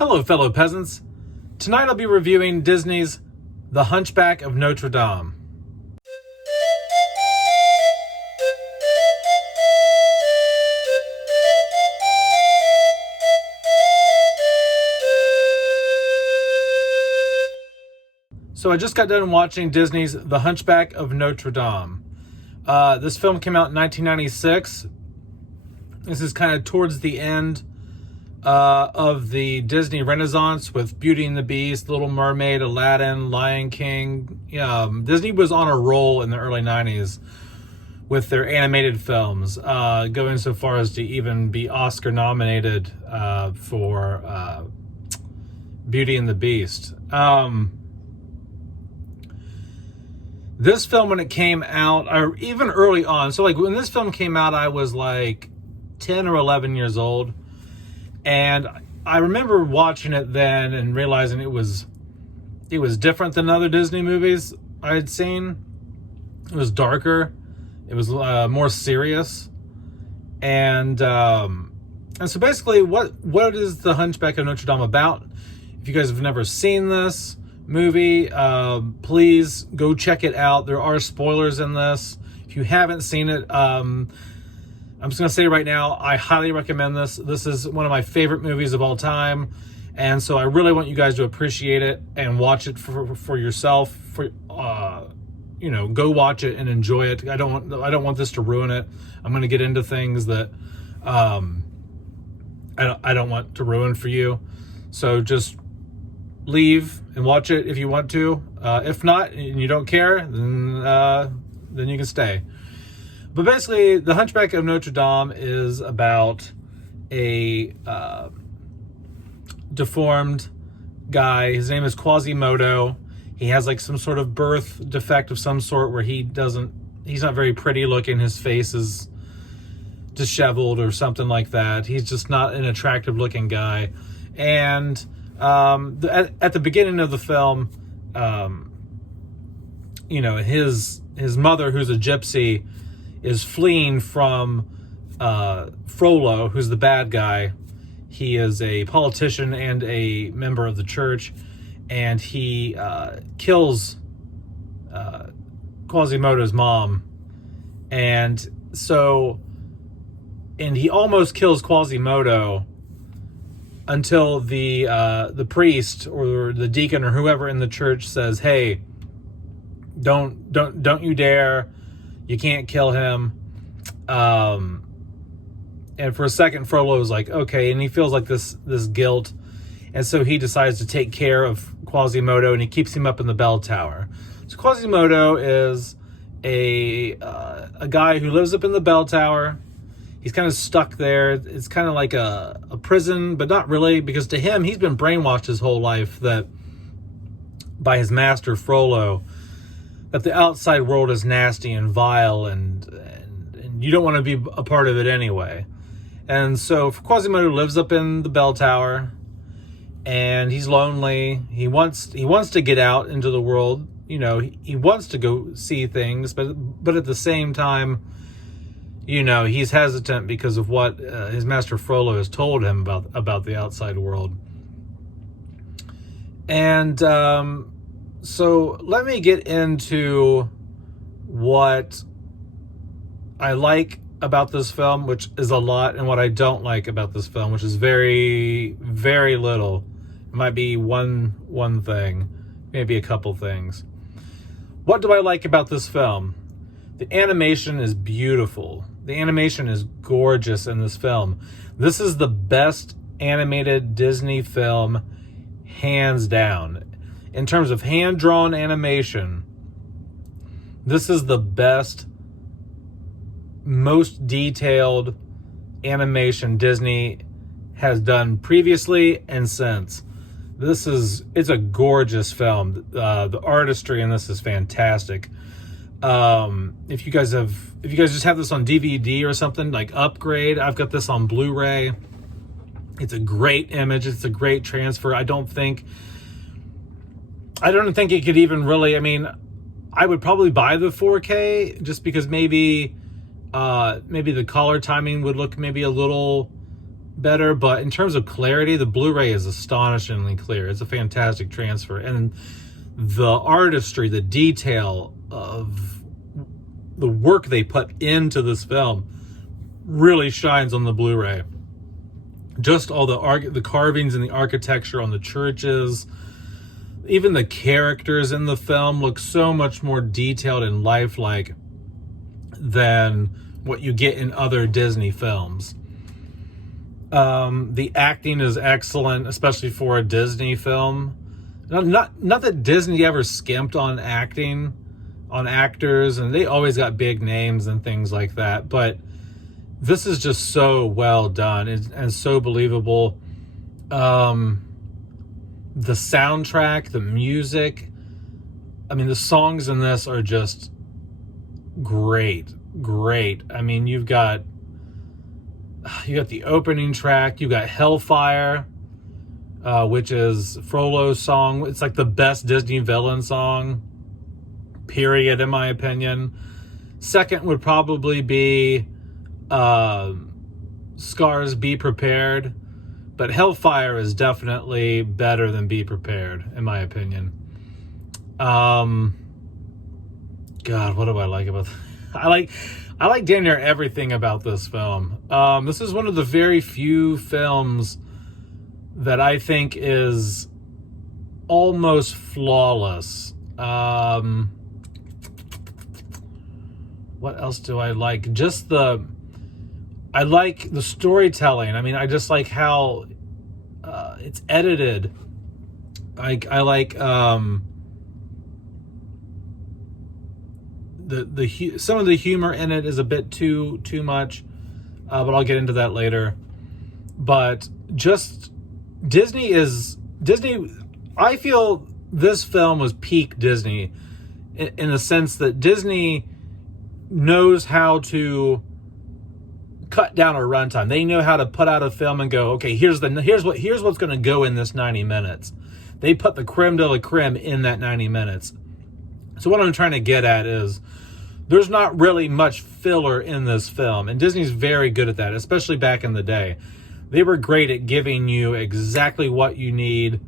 Hello, fellow peasants. Tonight I'll be reviewing Disney's The Hunchback of Notre Dame. So I just got done watching Disney's The Hunchback of Notre Dame. This film came out in 1996. This is kind of towards the end of the Disney Renaissance with Beauty and the Beast, Little Mermaid, Aladdin, Lion King. Disney was on a roll in the early 90s with their animated films, going so far as to even be Oscar nominated for Beauty and the Beast. This film, when it came out, or even early on, so like when this film came out, I was like 10 or 11 years old. And I remember watching it then and realizing it was different than other Disney movies I had seen. It was darker. It was more serious. And so basically, what is The Hunchback of Notre Dame about? If you guys have never seen this movie, please go check it out. There are spoilers in this. If you haven't seen it, I'm just going to say right now, I highly recommend this. This is one of my favorite movies of all time. And so I really want you guys to appreciate it and watch it for yourself. Go watch it and enjoy it. I don't want this to ruin it. I'm going to get into things that I don't want to ruin for you. So just leave and watch it if you want to. If not, and you don't care, then you can stay. But basically, The Hunchback of Notre Dame is about a deformed guy. His name is Quasimodo. He has like some sort of birth defect of some sort where he's not very pretty looking. His face is disheveled or something like that. He's just not an attractive looking guy. And at the beginning of the film, his mother, who's a gypsy, is fleeing from Frollo, who's the bad guy. He is a politician and a member of the church, and he kills Quasimodo's mom. And he almost kills Quasimodo until the priest or the deacon or whoever in the church says, "Hey, don't you dare. You can't kill him." And for a second, Frollo's like, okay, and he feels like this guilt. And so he decides to take care of Quasimodo, and he keeps him up in the bell tower. So Quasimodo is a guy who lives up in the bell tower. He's kind of stuck there. It's kind of like a prison, but not really, because to him, he's been brainwashed his whole life by his master, Frollo, that the outside world is nasty and vile, and you don't want to be a part of it anyway. And so Quasimodo lives up in the bell tower, and he's lonely. He wants to get out into the world. He wants to go see things, but at the same time, he's hesitant because of what his master Frollo has told him about the outside world. And so let me get into what I like about this film, which is a lot, and what I don't like about this film, which is very, very little. It might be one thing, maybe a couple things. What do I like about this film? The animation is beautiful. The animation is gorgeous in this film. This is the best animated Disney film, hands down. In terms of hand-drawn animation, this is the best, most detailed animation Disney has done previously and since. It's a gorgeous film. The artistry in this is fantastic. If you guys just have this on DVD or something, like upgrade. I've got this on Blu-ray. It's a great image. It's a great transfer. I don't think it could even really, I would probably buy the 4K just because maybe the color timing would look maybe a little better, but in terms of clarity, the Blu-ray is astonishingly clear. It's a fantastic transfer, and the artistry, the detail of the work they put into this film really shines on the Blu-ray. Just all the carvings and the architecture on the churches, even the characters in the film look so much more detailed and lifelike than what you get in other Disney films. The acting is excellent, especially for a Disney film. Not that Disney ever skimped on acting, on actors, and they always got big names and things like that, but this is just so well done and so believable. The soundtrack, the music, I mean, the songs in this are just great. I mean, you got the opening track, you got Hellfire, which is Frollo's song. It's like the best Disney villain song, period, in my opinion. Second would probably be Scar's Be Prepared, but Hellfire is definitely better than Be Prepared, in my opinion. God, what do I like about I like damn near everything about this film. This is one of the very few films that I think is almost flawless. What else do I like? I like the storytelling. I mean, I just like how it's edited. I like some of the humor in it is a bit too much, but I'll get into that later. But just Disney. I feel this film was peak Disney in the sense that Disney knows how to cut down a runtime. They know how to put out a film and go, okay, here's what's going to go in this 90 minutes. They put the creme de la creme in that 90 minutes. So what I'm trying to get at is there's not really much filler in this film, and Disney's very good at that, especially back in the day. They were great at giving you exactly what you need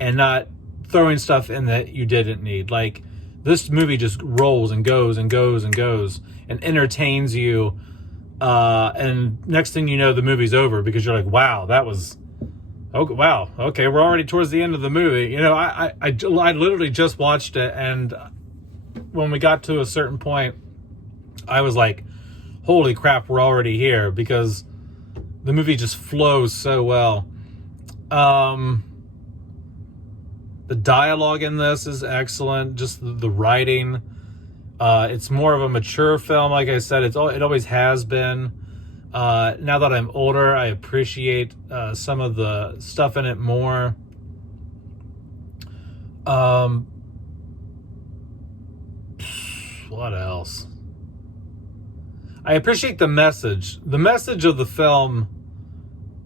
and not throwing stuff in that you didn't need. Like, this movie just rolls and goes and goes and goes and entertains you, and next thing you know, the movie's over because you're like, wow, okay, we're already towards the end of the movie. You know, I literally just watched it, and when we got to a certain point, I was like, holy crap, we're already here, because the movie just flows so well. The dialogue in this is excellent. Just the writing. It's more of a mature film, like I said. It always has been. Now that I'm older, I appreciate some of the stuff in it more. What else? I appreciate the message. The message of the film,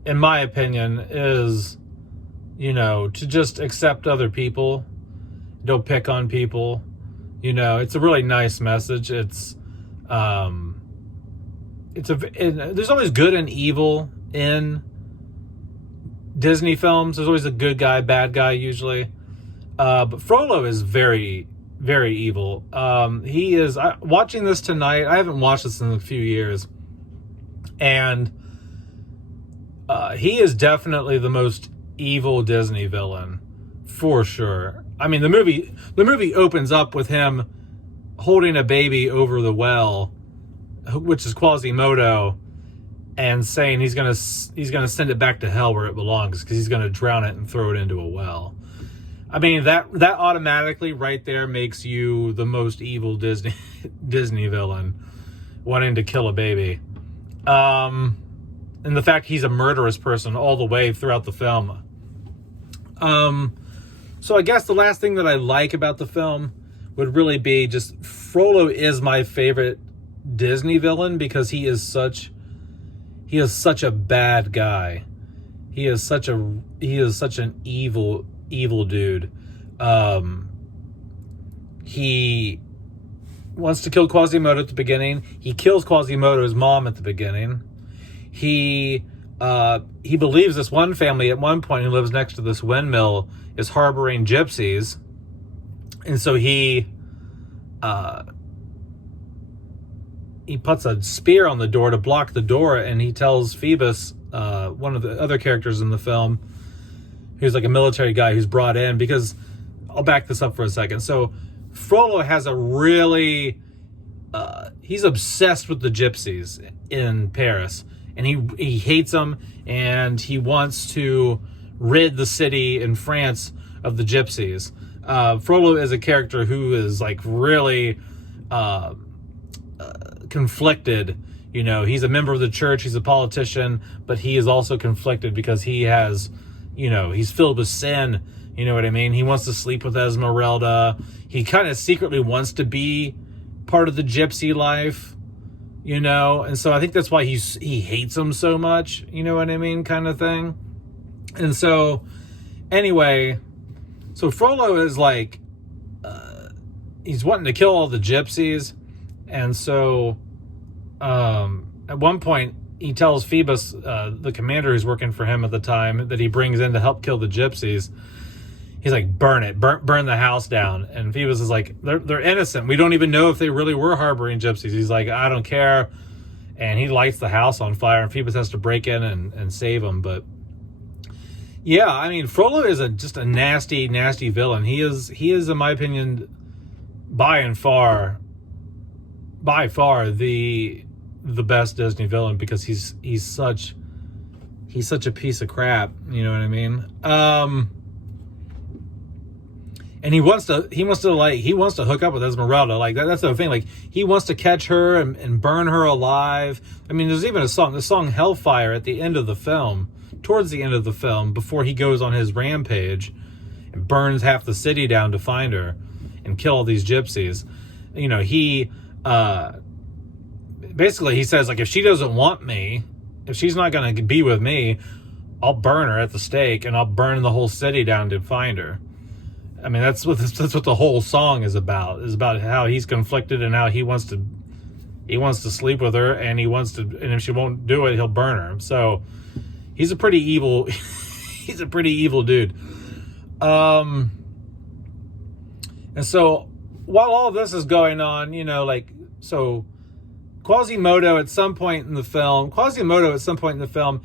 in my opinion, is, to just accept other people. Don't pick on people. It's a really nice message. There's always good and evil in Disney films. There's always a good guy, bad guy, usually. But Frollo is very, very evil. He is. Watching this tonight, I haven't watched this in a few years, and he is definitely the most evil Disney villain, for sure. I mean, the movie opens up with him holding a baby over the well, which is Quasimodo, and saying he's gonna send it back to hell where it belongs, because he's gonna drown it and throw it into a well. I mean, that automatically right there makes you the most evil Disney villain, wanting to kill a baby. And the fact he's a murderous person all the way throughout the film. So I guess the last thing that I like about the film would really be just Frollo is my favorite Disney villain, because he is such a bad guy. He is such an evil dude. He wants to kill Quasimodo at the beginning. He kills Quasimodo's mom at the beginning. He he believes this one family at one point who lives next to this windmill is harboring gypsies. And so he puts a spear on the door to block the door, and he tells Phoebus, one of the other characters in the film, who's like a military guy who's brought in, because I'll back this up for a second. So Frollo has a really, he's obsessed with the gypsies in Paris, and he hates them, and he wants to rid the city in France of the gypsies. Frollo is a character who is like really conflicted. You know, he's a member of the church, he's a politician, but he is also conflicted because he has, you know, he's filled with sin. You know what I mean? He wants to sleep with Esmeralda. He kind of secretly wants to be part of the gypsy life, you know? And so I think that's why he hates them so much, you know what I mean, kind of thing. And so, anyway, so Frollo is like, he's wanting to kill all the gypsies. And so, at one point, he tells Phoebus, the commander who's working for him at the time, that he brings in to help kill the gypsies. He's like, burn the house down. And Phoebus is like, they're innocent. We don't even know if they really were harboring gypsies. He's like, I don't care. And he lights the house on fire, and Phoebus has to break in and save him. But yeah, I mean, Frollo is just a nasty, nasty villain. He is, in my opinion, by far the best Disney villain, because he's such a piece of crap. You know what I mean? And he wants to hook up with Esmeralda. Like that's the thing. Like he wants to catch her and burn her alive. I mean, there's even the song Hellfire at the end of the film, towards the end of the film, before he goes on his rampage and burns half the city down to find her and kill all these gypsies. You know, he basically he says, like, if she doesn't want me, if she's not going to be with me, I'll burn her at the stake, and I'll burn the whole city down to find her. I mean, that's what the whole song is about. Is about how he's conflicted and how he wants to sleep with her, and and if she won't do it, he'll burn her. So he's a pretty evil dude. And so while all this is going on, you know, like, so Quasimodo at some point in the film,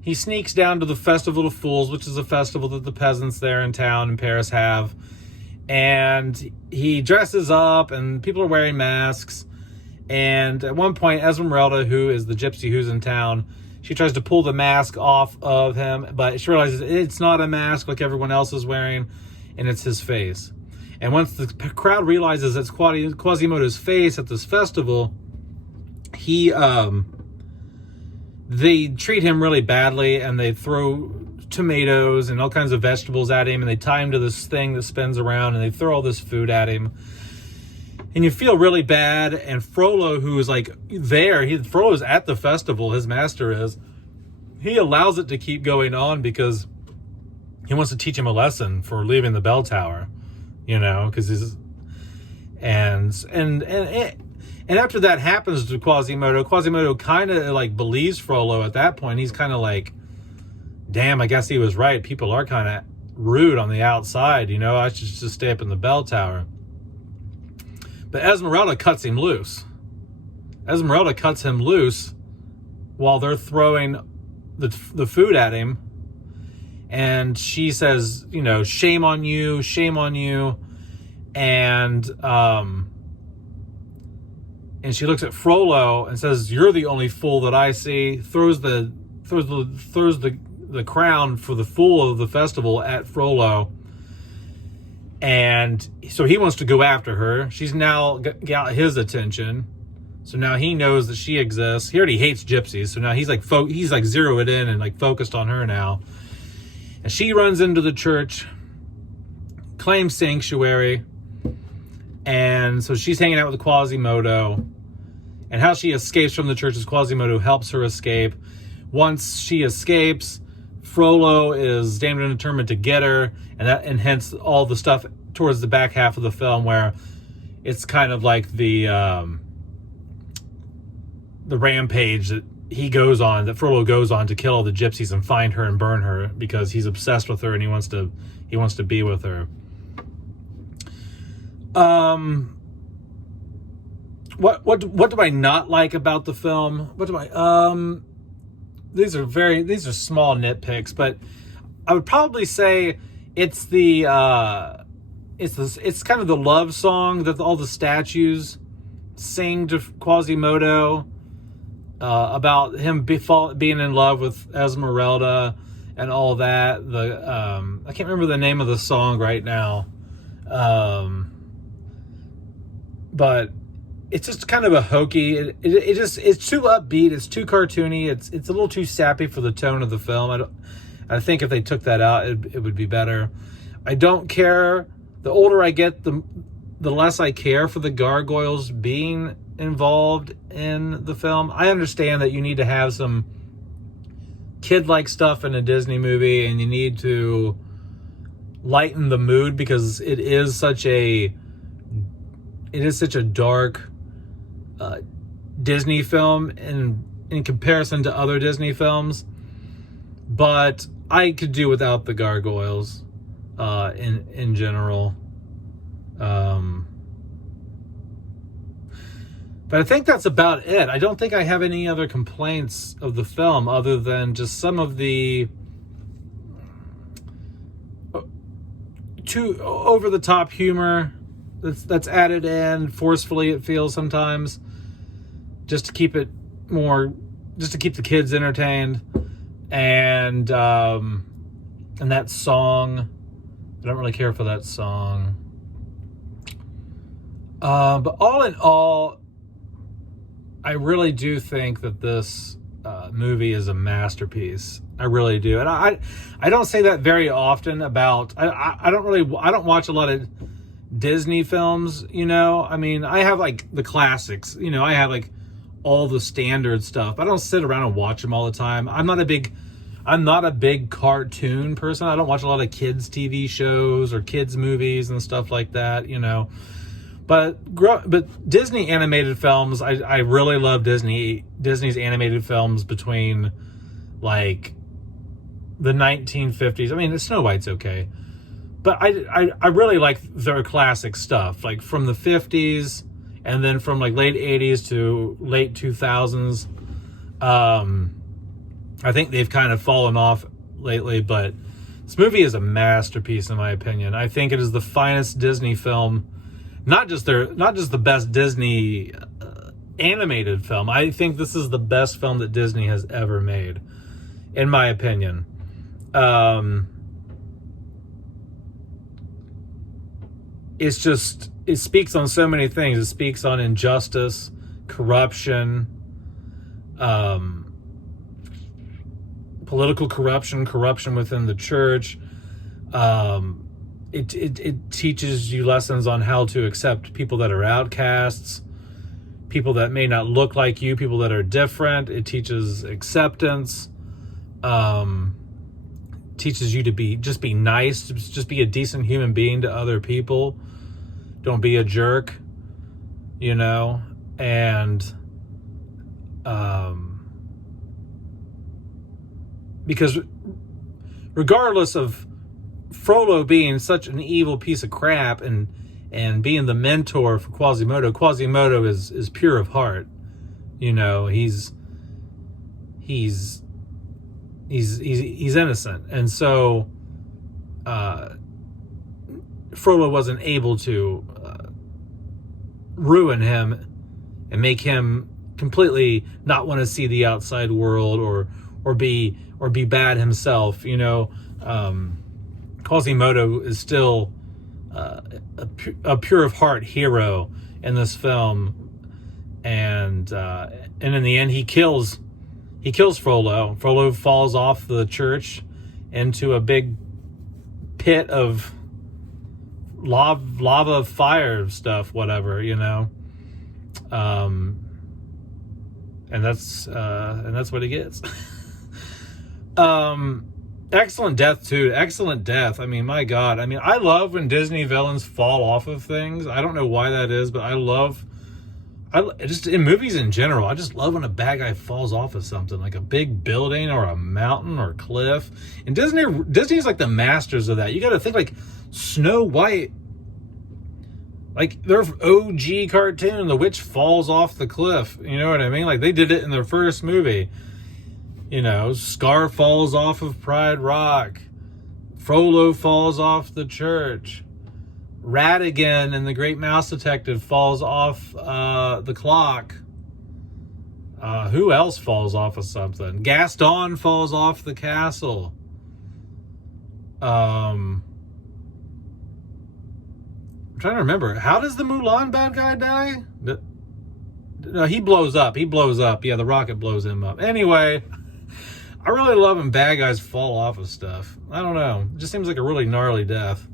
he sneaks down to the Festival of Fools, which is a festival that the peasants there in town in Paris have. And he dresses up, and people are wearing masks. And at one point, Esmeralda, who is the gypsy who's in town, she tries to pull the mask off of him, but she realizes it's not a mask like everyone else is wearing, and it's his face. And once the crowd realizes it's Quasimodo's face at this festival, they treat him really badly, and they throw tomatoes and all kinds of vegetables at him, and they tie him to this thing that spins around, and they throw all this food at him. And you feel really bad. And Frollo, who is like there, Frollo's at the festival, his master is, he allows it to keep going on because he wants to teach him a lesson for leaving the bell tower, you know, because and after that happens to Quasimodo kind of like believes Frollo at that point. He's kind of like, damn, I guess he was right. People are kind of rude on the outside, you know, I should just stay up in the bell tower. But Esmeralda cuts him loose. While they're throwing the food at him. And she says, you know, shame on you. And she looks at Frollo and says, you're the only fool that I see. Throws the crown for the fool of the festival at Frollo. And so he wants to go after her. She's now got his attention. So now he knows that she exists. He already hates gypsies. So now he's like zeroed in and like focused on her now. And she runs into the church, claims sanctuary. And so she's hanging out with Quasimodo. And how she escapes from the church is Quasimodo helps her escape. Once she escapes, Frollo is damned and determined to get her, and hence all the stuff towards the back half of the film where it's kind of like the rampage that Frollo goes on to kill all the gypsies and find her and burn her because he's obsessed with her and he wants to be with her. What do I not like about the film? These are small nitpicks, but I would probably say it's it's kind of the love song that all the statues sing to Quasimodo, about him being in love with Esmeralda and all that. I can't remember the name of the song right now, but it's just kind of a hokey. It's too upbeat. It's too cartoony. It's a little too sappy for the tone of the film. I think if they took that out, it would be better. I don't care. The older I get, the less I care for the gargoyles being involved in the film. I understand that you need to have some kid-like stuff in a Disney movie, and you need to lighten the mood because it is such a dark Disney film in comparison to other Disney films. But I could do without the gargoyles in general. But I think that's about it. I don't think I have any other complaints of the film other than just some of the too over-the-top humor that's added in forcefully, it feels sometimes, just to keep the kids entertained. And that song, I don't really care for that song. But all in all, I really do think that this movie is a masterpiece. I really do. And I don't say that very often about, I don't watch a lot of Disney films, you know. I mean, I have like the classics, you know, I have like all the standard stuff. I don't sit around and watch them all the time. I'm not a big cartoon person. I don't watch a lot of kids TV shows or kids movies and stuff like that, you know. But Disney animated films, I really love Disney's animated films between like the 1950s. I mean, Snow White's okay, but I really like their classic stuff, like from the 50s and then from like late 80s to late 2000s. I think they've kind of fallen off lately, but this movie is a masterpiece in my opinion. I think it is the finest Disney film. Not just the best Disney animated film. I think this is the best film that Disney has ever made, in my opinion. It speaks on so many things. It speaks on injustice, corruption, political corruption within the church. It teaches you lessons on how to accept people that are outcasts, people that may not look like you, people that are different. It teaches acceptance, teaches you to be nice, just be a decent human being to other people. Don't be a jerk, you know. And because regardless of Frollo being such an evil piece of crap and being the mentor for Quasimodo is pure of heart. You know, he's innocent. And so Frollo wasn't able to ruin him and make him completely not want to see the outside world or be bad himself, you know. Quasimodo is still a pure of heart hero in this film, and in the end he kills Frollo. Frollo falls off the church into a big pit of lava, fire stuff, whatever, you know. And that's what he gets. Excellent death too. Excellent death. I mean, my God. I mean, I love when Disney villains fall off of things. I don't know why that is, but I love just in movies in general, I just love when a bad guy falls off of something, like a big building or a mountain or a cliff. And Disney's like the masters of that. You got to think like Snow White, like their OG cartoon, the witch falls off the cliff. You know what I mean? Like they did it in their first movie. You know, Scar falls off of Pride Rock. Frollo falls off the church. Ratigan and the Great Mouse Detective falls off the clock. Who else falls off of something? Gaston falls off the castle. I'm trying to remember. How does the Mulan bad guy die? No, he blows up. Yeah, the rocket blows him up. Anyway, I really love when bad guys fall off of stuff. I don't know. It just seems like a really gnarly death.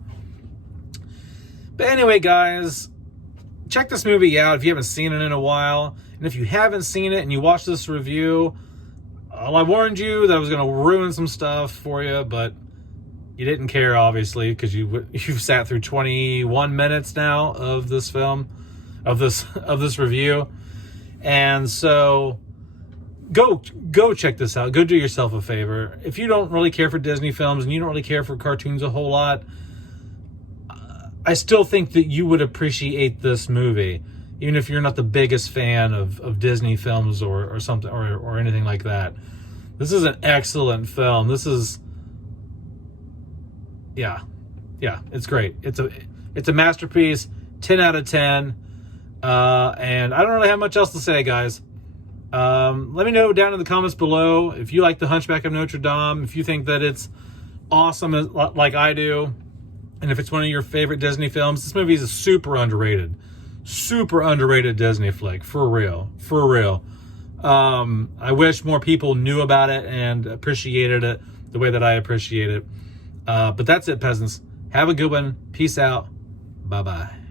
But anyway, guys, check this movie out if you haven't seen it in a while. And if you haven't seen it and you watch this review, I warned you that I was going to ruin some stuff for you, but you didn't care, obviously, because you've sat through 21 minutes now of this film, of this review. And so go check this out. Go do yourself a favor. If you don't really care for Disney films and you don't really care for cartoons a whole lot, I still think that you would appreciate this movie, even if you're not the biggest fan of Disney films or something or anything like that. This is an excellent film. This is, yeah, it's great. It's a masterpiece. 10 out of 10. And I don't really have much else to say, guys. Let me know down in the comments below if you like The Hunchback of Notre Dame, if you think that it's awesome like I do. And if it's one of your favorite Disney films, this movie is a super underrated Disney flick, for real. I wish more people knew about it and appreciated it the way that I appreciate it. But that's it, peasants. Have a good one. Peace out. Bye-bye.